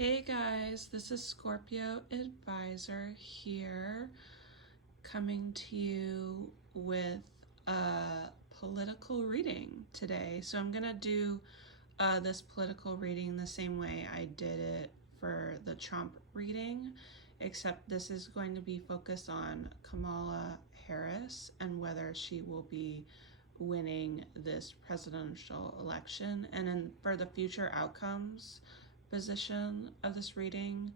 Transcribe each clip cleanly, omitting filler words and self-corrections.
Hey guys, this is Scorpio Advisor here, coming to you with a political reading today. So I'm going to do this political reading the same way I did it for the Trump reading, except this is going to be focused on Kamala Harris and whether she will be winning this presidential election, and then for the future outcomes position of this reading,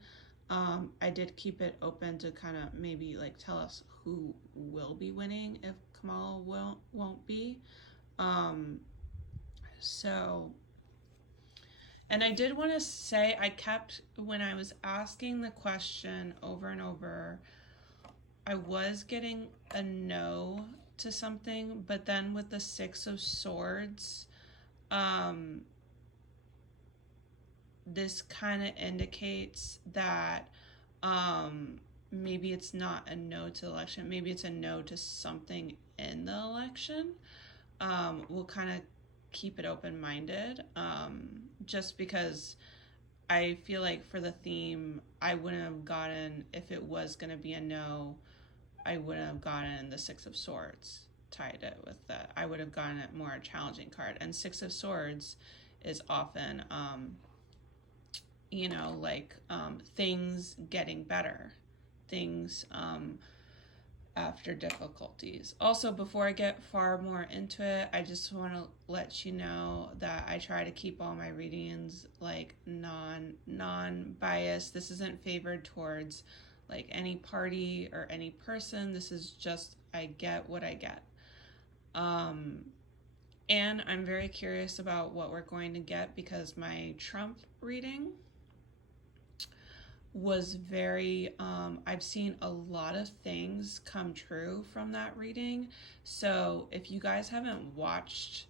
I did keep it open to kind of maybe like tell us who will be winning if Kamala won't be. So, and I did want to say, I kept, when I was asking the question over and over, I was getting a no to something, but then with the Six of Swords, this kind of indicates that maybe it's not a no to the election. Maybe it's a no to something in the election. We'll kind of keep it open-minded, just because I feel like for the theme, I wouldn't have gotten, if it was going to be a no, I wouldn't have gotten the Six of Swords, tied it with that. I would have gotten it more a challenging card. And Six of Swords is often, things getting better, things after difficulties. Also, before I get far more into it, I just want to let you know that I try to keep all my readings like non-biased. This isn't favored towards like any party or any person. This is just, I get what I get. And I'm very curious about what we're going to get, because my Trump reading was very, I've seen a lot of things come true from that reading. So if you guys haven't watched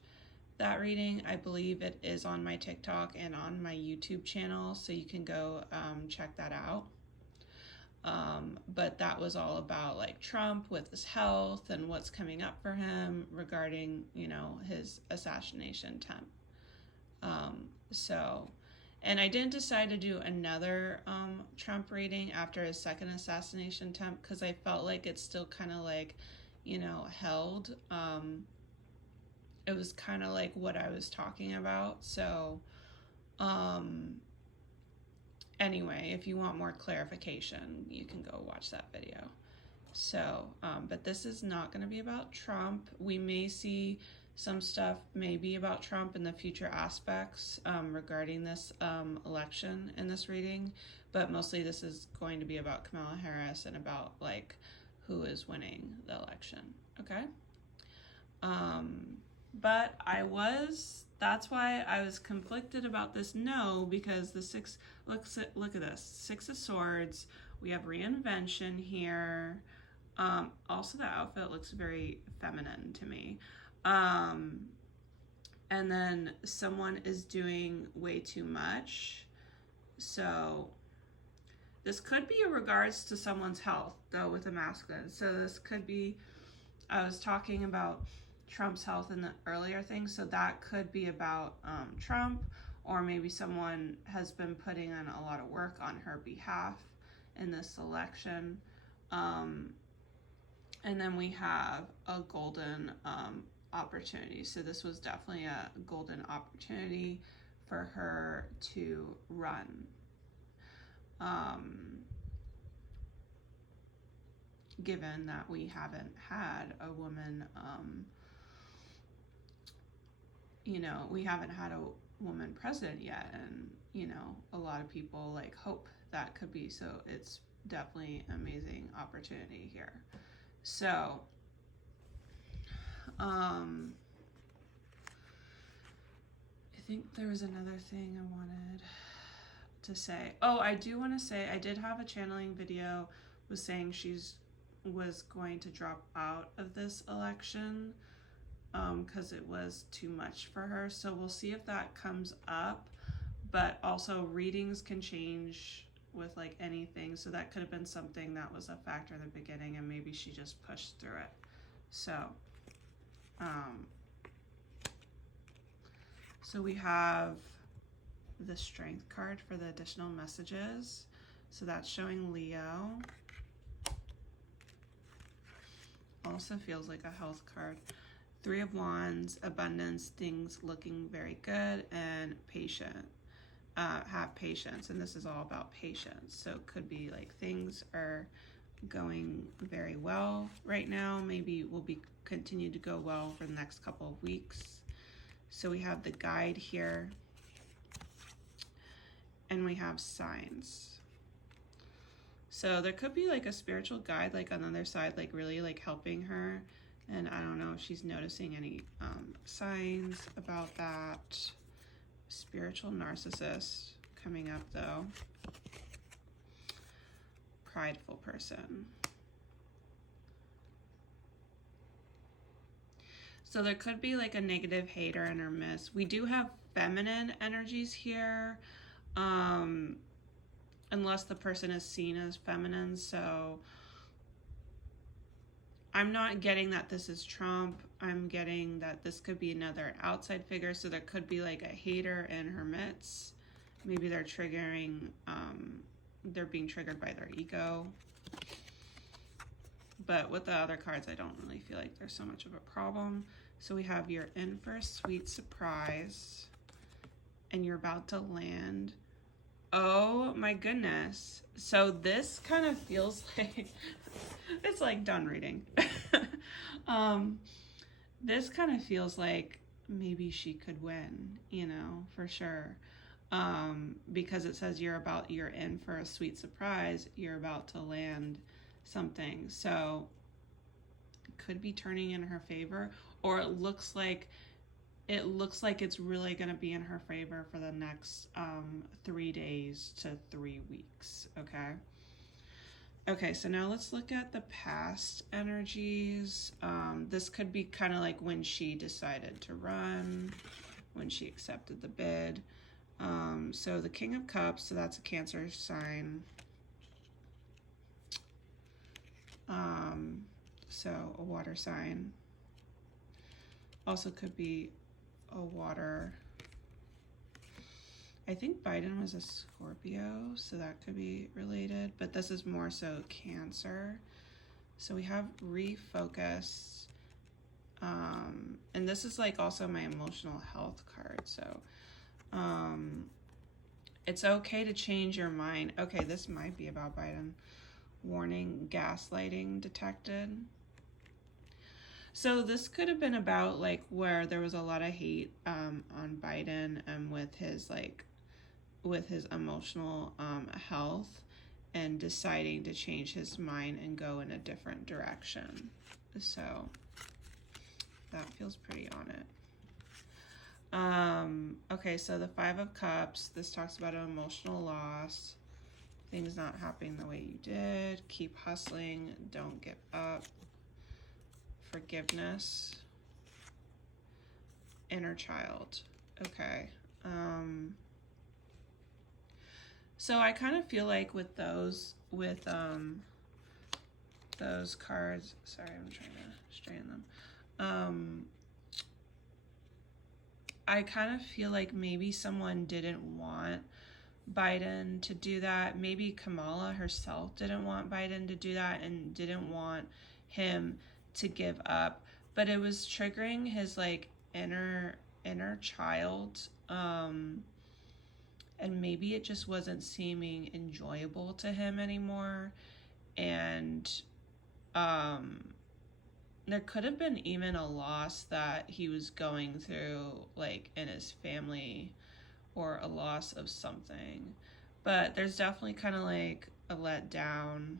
that reading, I believe it is on my TikTok and on my YouTube channel, so you can go check that out. But that was all about like Trump with his health and what's coming up for him regarding, his assassination attempt. And I didn't decide to do another Trump reading after his second assassination attempt, because I felt like it's still kind of like, held. It was kind of like what I was talking about. So, anyway, if you want more clarification, you can go watch that video. So, but this is not going to be about Trump. We may see some stuff maybe about Trump in the future aspects regarding this election in this reading, but mostly this is going to be about Kamala Harris and about like who is winning the election. Okay. But that's why I was conflicted about this no, because the look at this, Six of Swords, we have reinvention here. Also the outfit looks very feminine to me. And then someone is doing way too much. So this could be in regards to someone's health, though, with a masculine. So this could be, I was talking about Trump's health in the earlier thing, so that could be about Trump, or maybe someone has been putting in a lot of work on her behalf in this election. And then we have a golden opportunity. So this was definitely a golden opportunity for her to run. Given that we haven't had a woman, we haven't had a woman president yet, and a lot of people like hope that could be, so it's definitely an amazing opportunity here. So I think there was another thing I wanted to say. Oh, I do want to say I did have a channeling video was saying was going to drop out of this election because it was too much for her. So we'll see if that comes up. But also readings can change with like anything. So that could have been something that was a factor in the beginning, and maybe she just pushed through it. So, so we have the Strength card for the additional messages. So that's showing Leo. Also feels like a health card. Three of Wands, abundance, things looking very good, and patient. Have patience, and this is all about patience. So it could be like things are going very well right now. Maybe will be continue to go well for the next couple of weeks. So we have the guide here, and we have signs. So there could be like a spiritual guide like on the other side, like really like helping her. And I don't know if she's noticing any signs about that. Spiritual narcissist coming up though. Prideful person. So there could be like a negative hater in her midst. We do have feminine energies here, unless the person is seen as feminine. So I'm not getting that this is Trump. I'm getting that this could be another outside figure. So there could be like a hater in her midst. Maybe they're triggering, they're being triggered by their ego. But with the other cards, I don't really feel like there's so much of a problem. So we have you're in for a sweet surprise and you're about to land. Oh my goodness. So this kind of feels like, it's like done reading. This kind of feels like maybe she could win, you know, for sure. Because it says you're in for a sweet surprise. You're about to land something. So it could be turning in her favor, or it looks like it's really going to be in her favor for the next 3 days to 3 weeks. Okay, so now let's look at the past energies. This could be kind of like when she decided to run, when she accepted the bid. So the King of Cups, so that's a Cancer sign. So a water sign. Also could be a water. I think Biden was a Scorpio, so that could be related, but this is more so Cancer. So we have refocus. And this is like also my emotional health card. So it's okay to change your mind. Okay, this might be about Biden. Warning, gaslighting detected. So this could have been about like where there was a lot of hate on Biden and with his emotional health, and deciding to change his mind and go in a different direction. So that feels pretty on it. Okay, so the Five of Cups, this talks about an emotional loss, things not happening the way you did, keep hustling, don't give up, forgiveness, inner child. Okay. So I kind of feel like with those cards, sorry, I'm trying to straighten them. I kind of feel like maybe someone didn't want Biden to do that. Maybe Kamala herself didn't want Biden to do that and didn't want him to give up, but it was triggering his like inner child, and maybe it just wasn't seeming enjoyable to him anymore. And there could have been even a loss that he was going through, like in his family, or a loss of something. But there's definitely kind of like a letdown.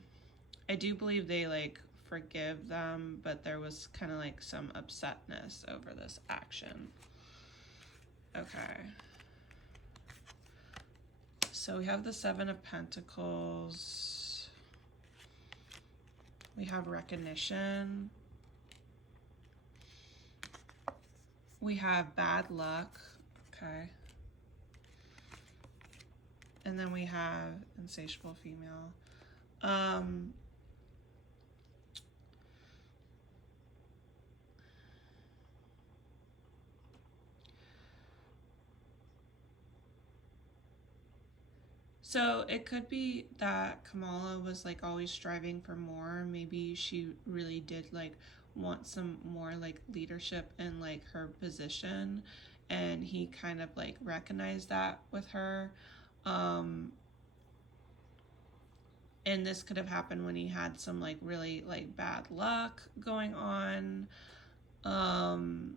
I do believe they like forgive them, but there was kind of like some upsetness over this action. Okay. So we have the Seven of Pentacles. We have recognition. We have bad luck. Okay. And then we have insatiable female. So it could be that Kamala was like always striving for more. Maybe she really did like want some more like leadership in like her position, and he kind of like recognized that with her. Um, and this could have happened when he had some like really like bad luck going on. Um,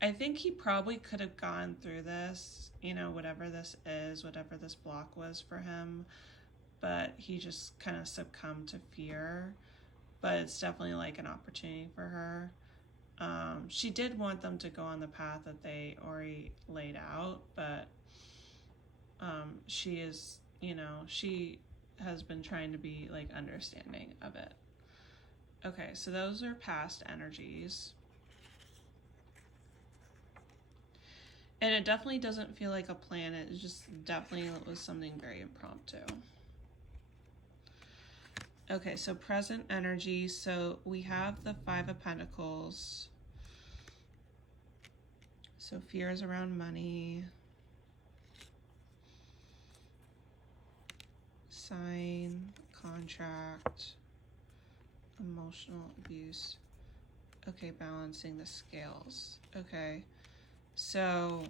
I think he probably could have gone through this, whatever this is, whatever this block was for him, but he just kind of succumbed to fear. But it's definitely like an opportunity for her. She did want them to go on the path that they already laid out, but she is, she has been trying to be like understanding of it. Okay, so those are past energies. And it definitely doesn't feel like a plan. It just definitely was something very impromptu. Okay, so present energy. So we have the Five of Pentacles. So fears around money. Sign, contract, emotional abuse. Okay, balancing the scales. Okay, so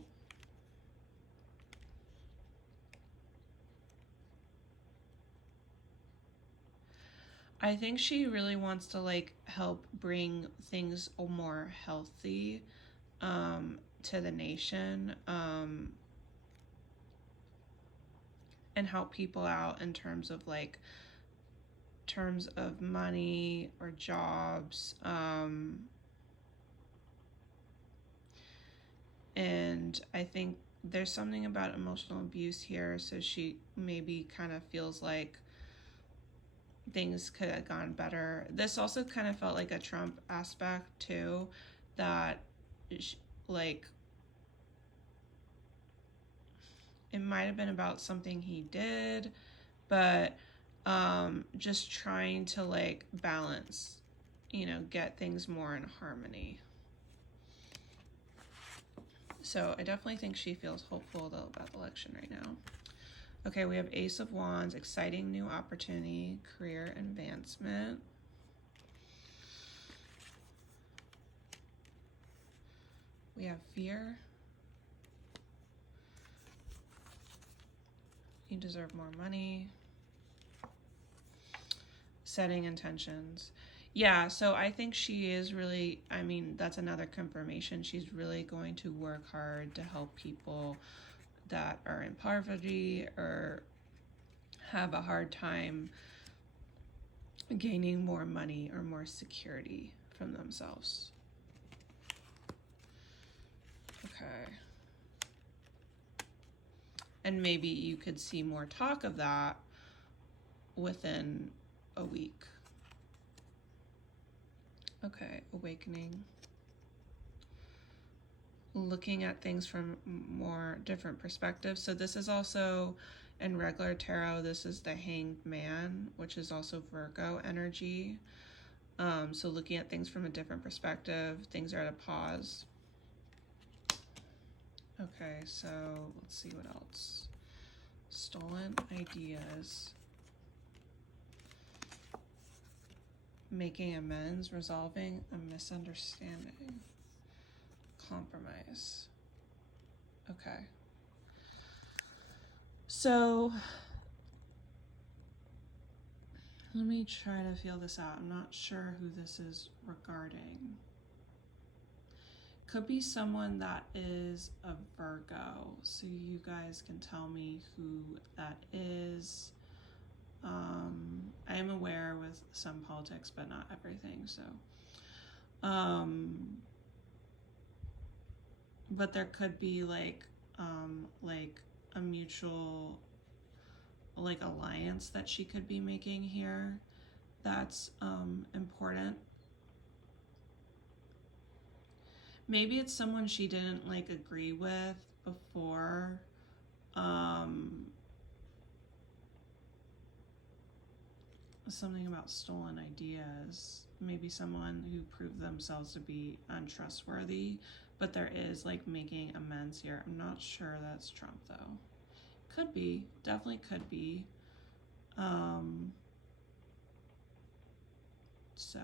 I think she really wants to like help bring things more healthy to the nation, and help people out in terms of money or jobs, and I think there's something about emotional abuse here, so she maybe kind of feels like things could have gone better. This also kind of felt like a Trump aspect too, that like it might have been about something he did, but just trying to like balance, get things more in harmony. So I definitely think she feels hopeful though about the election right now. Okay, we have Ace of Wands, exciting new opportunity, career advancement. We have fear. You deserve more money. Setting intentions. Yeah, so I think she is really, that's another confirmation. She's really going to work hard to help people that are in poverty or have a hard time gaining more money or more security from themselves. Okay. And maybe you could see more talk of that within a week. Okay, awakening. Looking at things from more different perspectives. So this is also in regular tarot, this is the Hanged Man, which is also Virgo energy. So looking at things from a different perspective, things are at a pause. Okay, so let's see what else. Stolen ideas. Making amends, resolving a misunderstanding. Compromise. Okay. So let me try to feel this out. I'm not sure who this is regarding. Could be someone that is a Virgo, so you guys can tell me who that is. I am aware with some politics, but not everything, so. But there could be like a mutual like alliance that she could be making here that's important. Maybe it's someone she didn't like agree with before. Something about stolen ideas. Maybe someone who proved themselves to be untrustworthy, but there is like making amends here. I'm not sure that's Trump though. Could be. Definitely could be. So,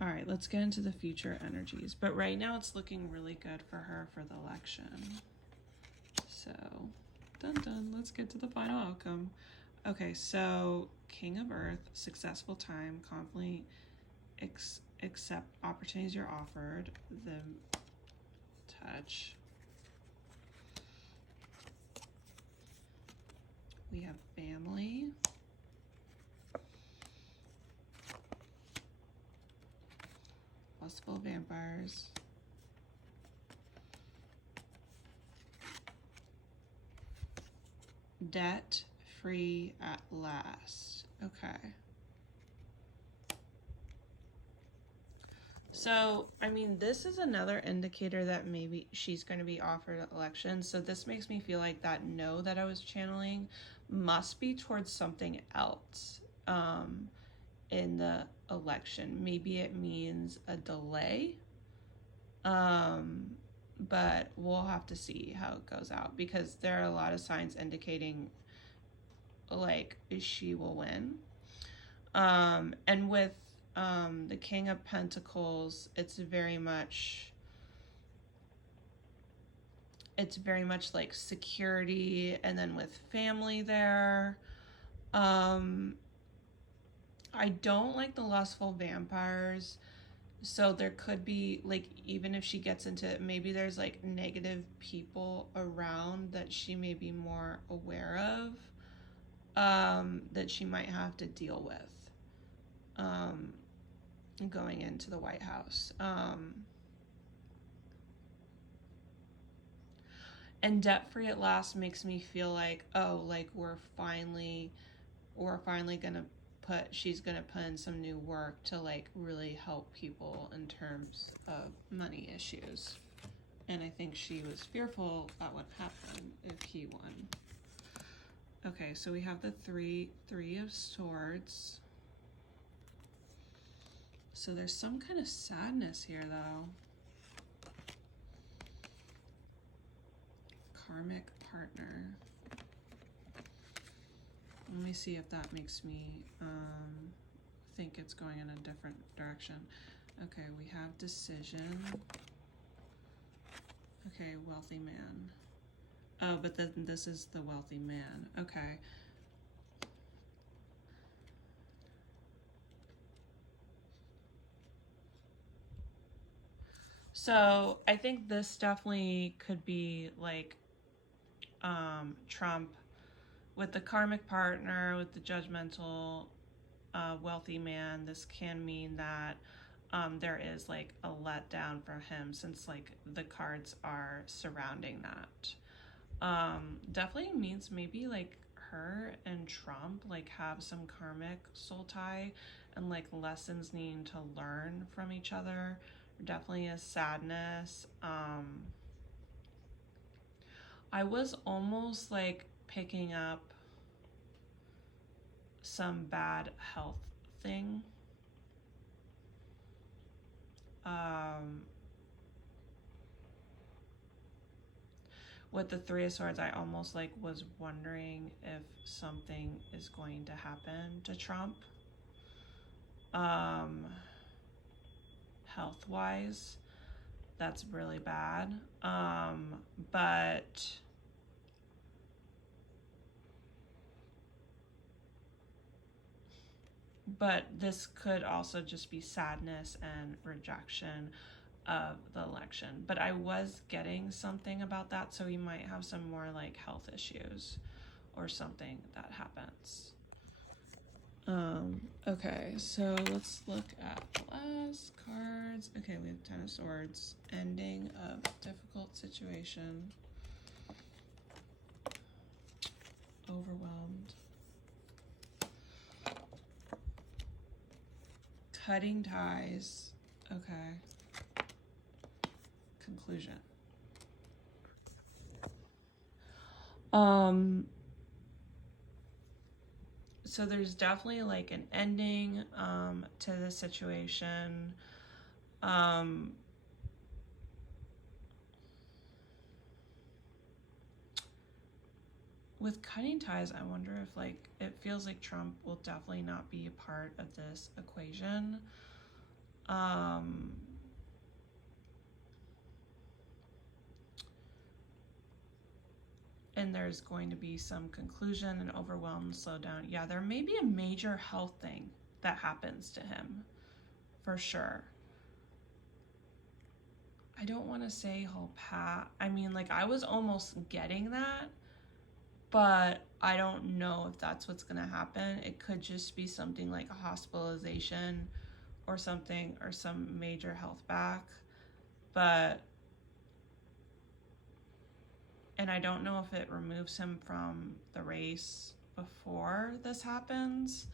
all right, let's get into the future energies. But right now it's looking really good for her for the election. So, dun dun, let's get to the final outcome. Okay, so King of Earth, successful time, confidently accept opportunities you're offered, the touch. We have family. Lustful vampires. Debt free at last. Okay. So, I mean, this is another indicator that maybe she's going to be offered an election. So this makes me feel like that no that I was channeling must be towards something else in the election. Maybe it means a delay, but we'll have to see how it goes out because there are a lot of signs indicating like she will win. And with the King of Pentacles, it's very much like security, and then with family there. I don't like the lustful vampires, so there could be like, even if she gets into it, maybe there's like negative people around that she may be more aware of, that she might have to deal with going into the White House. And debt free at last makes me feel like, oh, like we're finally gonna she's gonna put in some new work to like really help people in terms of money issues. And I think she was fearful that would happen if he won. Okay, so we have the three of swords. So there's some kind of sadness here, though. Karmic partner. Let me see if that makes me think it's going in a different direction. Okay, we have decision. Okay, wealthy man. Oh, but then this is the wealthy man. Okay. So I think this definitely could be like Trump with the karmic partner, with the judgmental wealthy man. This can mean that there is like a letdown for him, since like the cards are surrounding that. Definitely means maybe like her and Trump like have some karmic soul tie and like lessons needing to learn from each other. Definitely is sadness. I was almost like picking up some bad health thing. With the Three of Swords, I almost like was wondering if something is going to happen to Trump. Health-wise, that's really bad. But this could also just be sadness and rejection of the election. But I was getting something about that, so we might have some more like health issues or something that happens. Okay, so let's look at the last cards. Okay, we have Ten of Swords, ending of difficult situation, overwhelmed, cutting ties. Okay, conclusion. So there's definitely like an ending to the situation. with cutting ties, I wonder if like it feels like Trump will definitely not be a part of this equation. And there's going to be some conclusion and overwhelm and slow down. Yeah, there may be a major health thing that happens to him, for sure. I don't want to say he'll pass. I mean, like, I was almost getting that, but I don't know if that's what's going to happen. It could just be something like a hospitalization or something, or some major health back. But, and I don't know if it removes him from the race before this happens,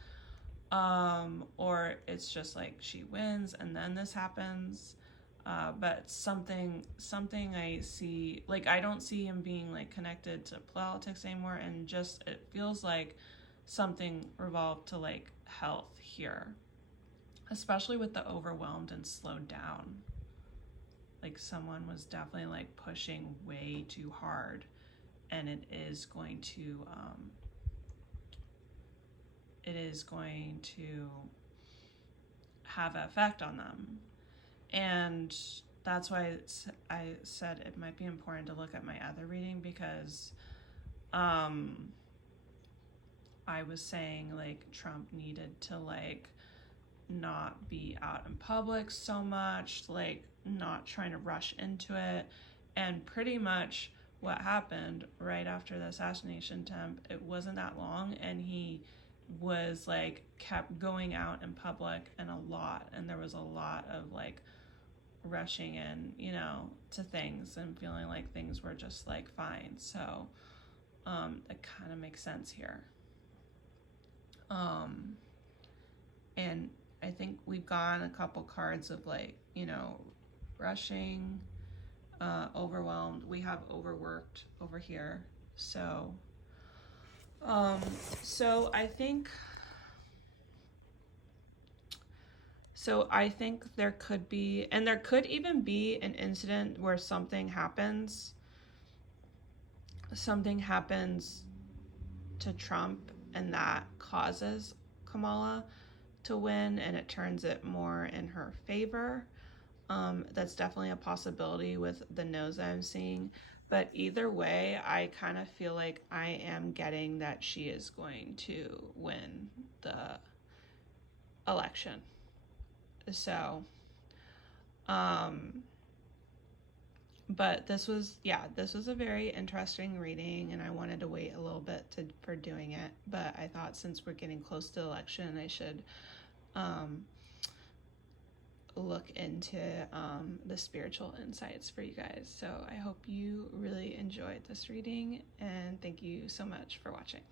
or it's just like she wins and then this happens. But something I see, like, I don't see him being like connected to politics anymore, and just it feels like something revolved to like health here, especially with the overwhelmed and slowed down. Like someone was definitely like pushing way too hard, and it is going to have an effect on them. And that's why I said it might be important to look at my other reading, because I was saying like Trump needed to like not be out in public so much, like not trying to rush into it. And pretty much what happened right after the assassination attempt, it wasn't that long, and he was like kept going out in public and a lot, and there was a lot of like rushing in, you know, to things and feeling like things were just like fine. So it kind of makes sense here. And I think we've gotten a couple cards of like, you know, rushing, overwhelmed. We have overworked over here. So I think there could be, and there could even be an incident where something happens to Trump, and that causes Kamala to win, and it turns it more in her favor. That's definitely a possibility with the no's I'm seeing. But either way, I kind of feel like I am getting that she is going to win the election. So, but this was a very interesting reading, and I wanted to wait a little bit for doing it. But I thought since we're getting close to the election, I should look into the spiritual insights for you guys. So I hope you really enjoyed this reading, and thank you so much for watching.